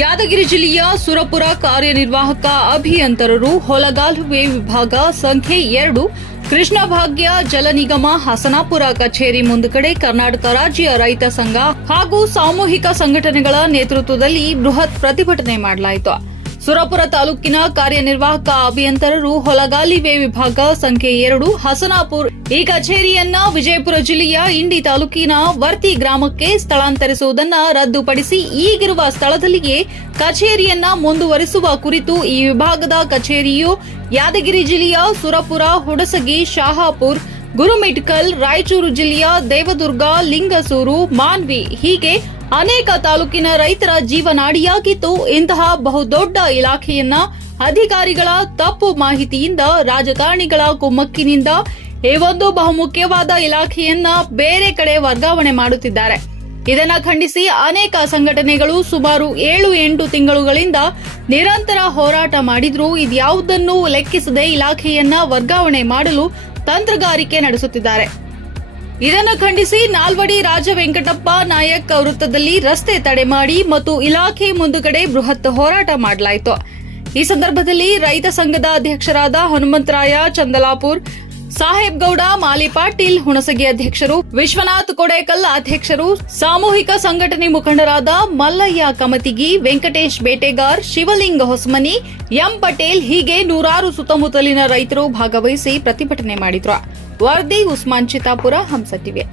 ಯಾದಗಿರಿ ಜಿಲ್ಲೆಯ ಸುರಪುರ ಕಾರ್ಯನಿರ್ವಾಹಕ ಅಭಿಯಂತರರು ಹೊಲಗಾಲುವೆ ವಿಭಾಗ ಸಂಖ್ಯೆ ಎರಡು, ಕೃಷ್ಣಭಾಗ್ಯ ಜಲ ನಿಗಮ ಹಸನಾಪುರ ಕಚೇರಿ ಮುಂದುಗಡೆ ಕರ್ನಾಟಕ ರಾಜ್ಯ ರೈತ ಸಂಘ ಹಾಗೂ ಸಾಮೂಹಿಕ ಸಂಘಟನೆಗಳ ನೇತೃತ್ವದಲ್ಲಿ ಬೃಹತ್ ಪ್ರತಿಭಟನೆ ಮಾಡಲಾಯಿತು. ಸುರಪುರ ತಾಲೂಕಿನ ಕಾರ್ಯನಿರ್ವಾಹಕ ಅಭಿಯಂತರರು ಹೊಲಗಾಲಿವೆ ವಿಭಾಗ ಸಂಖ್ಯೆ ಎರಡು, ಹಸನಾಪುರ್ ಈ ಕಚೇರಿಯನ್ನ ವಿಜಯಪುರ ಜಿಲ್ಲೆಯ ಇಂಡಿ ತಾಲೂಕಿನ ವರ್ತಿ ಗ್ರಾಮಕ್ಕೆ ಸ್ಥಳಾಂತರಿಸುವುದನ್ನ ರದ್ದುಪಡಿಸಿ ಈಗಿರುವ ಸ್ಥಳದಲ್ಲಿಯೇ ಕಚೇರಿಯನ್ನ ಮುಂದುವರಿಸುವ ಕುರಿತು ಈ ವಿಭಾಗದ ಕಚೇರಿಯು ಯಾದಗಿರಿ ಜಿಲ್ಲೆಯ ಸುರಪುರ, ಹುಡಸಗಿ, ಶಾಹಾಪುರ್, ಗುರುಮಿಟ್ಕಲ್, ರಾಯಚೂರು ಜಿಲ್ಲೆಯ ದೇವದುರ್ಗ, ಲಿಂಗಸೂರು, ಮಾನ್ವಿ ಹೀಗೆ ಅನೇಕ ತಾಲೂಕಿನ ರೈತರ ಜೀವನಾಡಿಯಾಗಿತ್ತು. ಇಂತಹ ಬಹುದೊಡ್ಡ ಇಲಾಖೆಯನ್ನ ಅಧಿಕಾರಿಗಳ ತಪ್ಪು ಮಾಹಿತಿಯಿಂದ ರಾಜಕಾರಣಿಗಳ ಕುಮ್ಮಕ್ಕಿನಿಂದ ಈ ಒಂದು ಬಹುಮುಖ್ಯವಾದ ಇಲಾಖೆಯನ್ನ ಬೇರೆ ಕಡೆ ವರ್ಗಾವಣೆ ಮಾಡುತ್ತಿದ್ದಾರೆ. ಇದನ್ನ ಖಂಡಿಸಿ ಅನೇಕ ಸಂಘಟನೆಗಳು ಸುಮಾರು ಏಳು ಎಂಟು ತಿಂಗಳುಗಳಿಂದ ನಿರಂತರ ಹೋರಾಟ ಮಾಡಿದ್ರೂ. ಇದ್ಯಾವುದನ್ನೂ ಲೆಕ್ಕಿಸದೆ ಇಲಾಖೆಯನ್ನ ವರ್ಗಾವಣೆ ಮಾಡಲು ತಂತ್ರಗಾರಿಕೆ ನಡೆಸುತ್ತಿದ್ದಾರೆ. ಇದನ್ನು ಖಂಡಿಸಿ ನಾಲ್ವಡಿ ರಾಜ ವೆಂಕಟಪ್ಪ ನಾಯಕ್ ವೃತ್ತದಲ್ಲಿ ರಸ್ತೆ ತಡೆ ಮಾಡಿ ಮತ್ತು ಇಲಾಖೆ ಮುಂದುಗಡೆ ಬೃಹತ್ ಹೋರಾಟ ಮಾಡಲಾಯಿತು. ಈ ಸಂದರ್ಭದಲ್ಲಿ ರೈತ ಸಂಘದ ಅಧ್ಯಕ್ಷರಾದ ಹನುಮಂತರಾಯ ಚಂದಲಾಪುರ್ ಸಾಹೇಬ್ ಗೌಡ, ಮಾಲಿ ಪಾಟೀಲ್, ಹುಣಸಗಿ ಅಧ್ಯಕ್ಷರು, ವಿಶ್ವನಾಥ್ ಕೊಡೇಕಲ್ ಅಧ್ಯಕ್ಷರು, ಸಾಮೂಹಿಕ ಸಂಘಟನೆ ಮುಖಂಡರಾದ ಮಲ್ಲಯ್ಯ ಕಮತಿಗಿ, ವೆಂಕಟೇಶ್ ಬೇಟೆಗಾರ್, ಶಿವಲಿಂಗ ಹೊಸಮನಿ, ಎಂ ಪಟೇಲ್ ಹೀಗೆ ನೂರಾರು ಸುತ್ತಮುತ್ತಲಿನ ರೈತರು ಭಾಗವಹಿಸಿ ಪ್ರತಿಭಟನೆ ಮಾಡಿದ್ರು. ವರದಿ ಉಸ್ಮಾನ್ ಚಿತಾಪುರ ಹಂಸ ಟಿವಿ